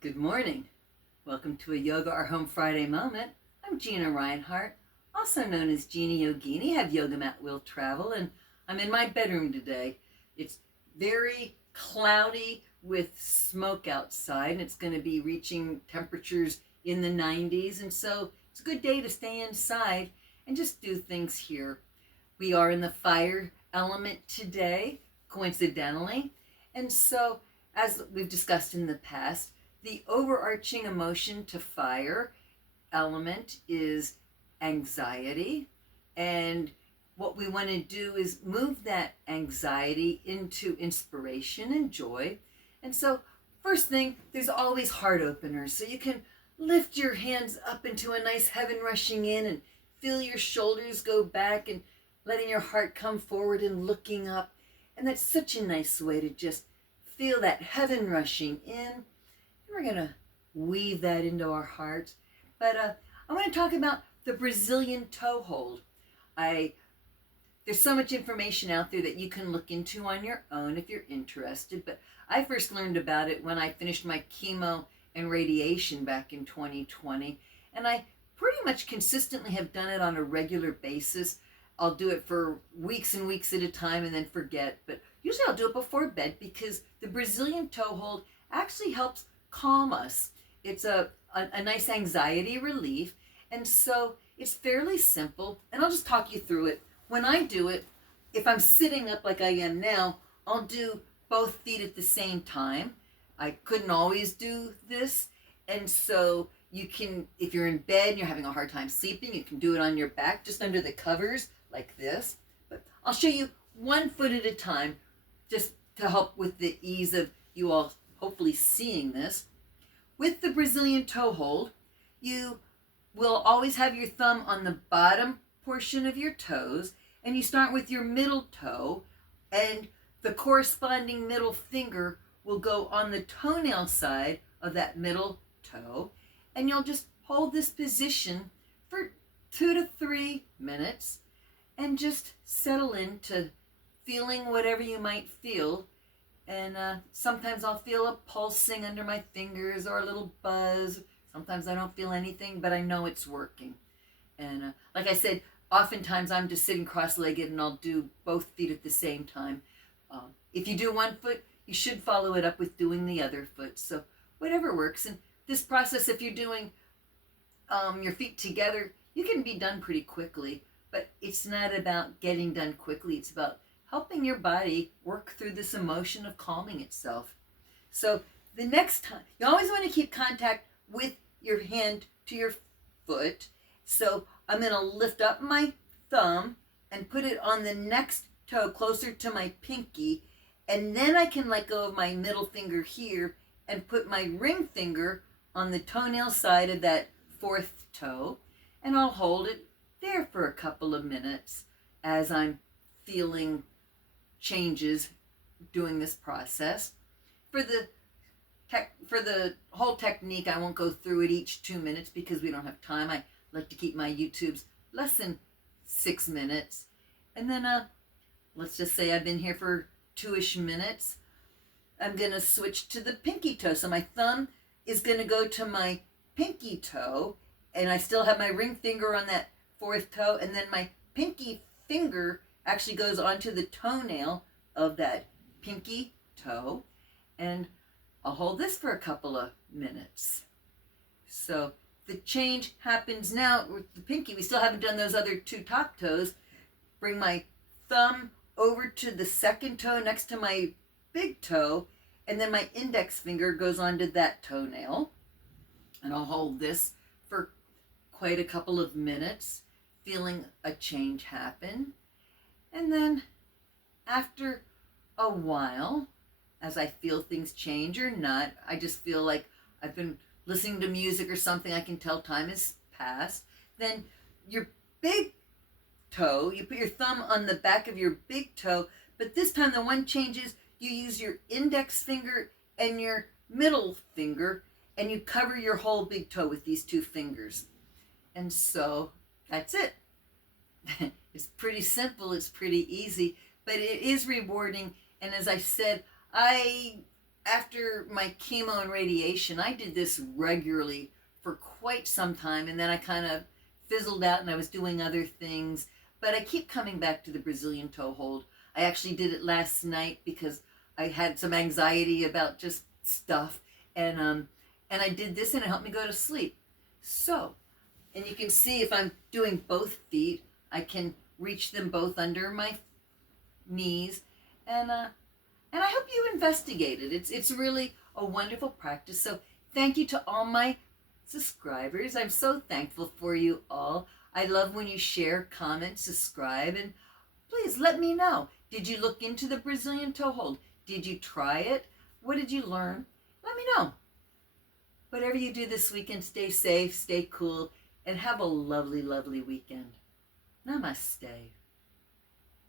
Good morning. Welcome to a Yoga Our Home Friday moment. I'm Gina Reinhart, also known as Jeannie Yogini. I have Yoga Mat Will Travel, and I'm in my bedroom today. It's very cloudy with smoke outside, and it's going to be reaching temperatures in the 90s, and so it's a good day to stay inside and just do things here. We are in the fire element today, coincidentally, and so as we've discussed in the past, the overarching emotion to fire element is anxiety. And what we want to do is move that anxiety into inspiration and joy. And so, first thing, there's always heart openers. So you can lift your hands up into a nice heaven rushing in and feel your shoulders go back and letting your heart come forward and looking up. And that's such a nice way to just feel that heaven rushing in. We're going to weave that into our hearts. But I want to talk about the Brazilian toe hold. There's so much information out there that you can look into on your own if you're interested. But I first learned about it when I finished my chemo and radiation back in 2020. And I pretty much consistently have done it on a regular basis. I'll do it for weeks and weeks at a time and then forget. But usually I'll do it before bed because the Brazilian toe hold actually helps calm us. It's a nice anxiety relief, and so it's fairly simple, and I'll just talk you through it. When I do it, if I'm sitting up like I am now, I'll do both feet at the same time. I couldn't always do this, and so you can, if you're in bed and you're having a hard time sleeping, you can do it on your back, just under the covers, like this. But I'll show you one foot at a time, just to help with the ease of you all hopefully seeing this. With the Brazilian toe hold, you will always have your thumb on the bottom portion of your toes, and you start with your middle toe, and the corresponding middle finger will go on the toenail side of that middle toe, and you'll just hold this position for 2 to 3 minutes and just settle into feeling whatever you might feel. And sometimes I'll feel a pulsing under my fingers or a little buzz. Sometimes I don't feel anything, but I know it's working. And like I said, oftentimes I'm just sitting cross-legged and I'll do both feet at the same time. If you do one foot, you should follow it up with doing the other foot. So whatever works. And this process, if you're doing your feet together, you can be done pretty quickly. But it's not about getting done quickly. It's about helping your body work through this emotion of calming itself. So the next time, you always want to keep contact with your hand to your foot. So I'm going to lift up my thumb and put it on the next toe closer to my pinky. And then I can let go of my middle finger here and put my ring finger on the toenail side of that fourth toe. And I'll hold it there for a couple of minutes as I'm feeling changes doing this process. For the whole technique, I won't go through it each 2 minutes because we don't have time. I like to keep my YouTubes less than 6 minutes. And then let's just say I've been here for 2-ish minutes. I'm going to switch to the pinky toe. So my thumb is going to go to my pinky toe, and I still have my ring finger on that fourth toe, and then my pinky finger actually goes onto the toenail of that pinky toe, and I'll hold this for a couple of minutes. So the change happens now with the pinky. We still haven't done those other 2 top toes. Bring my thumb over to the second toe next to my big toe, and then my index finger goes onto that toenail, and I'll hold this for quite a couple of minutes, feeling a change happen. And then after a while, as I feel things change or not, I just feel like I've been listening to music or something, I can tell time has passed. Then your big toe, you put your thumb on the back of your big toe, but this time the one changes, you use your index finger and your middle finger, and you cover your whole big toe with these 2 fingers. And so that's it. It's pretty simple, it's pretty easy, but it is rewarding. And as I said, I after my chemo and radiation, I did this regularly for quite some time, and then I kind of fizzled out and I was doing other things. But I keep coming back to the Brazilian toe hold. I actually did it last night because I had some anxiety about just stuff, and I did this and it helped me go to sleep. So, and you can see if I'm doing both feet, I can reach them both under my knees, and I hope you investigate it. It's really a wonderful practice. So thank you to all my subscribers. I'm so thankful for you all. I love when you share, comment, subscribe, and please let me know. Did you look into the Brazilian toe hold? Did you try it? What did you learn? Let me know. Whatever you do this weekend, stay safe, stay cool, and have a lovely, lovely weekend. Namaste.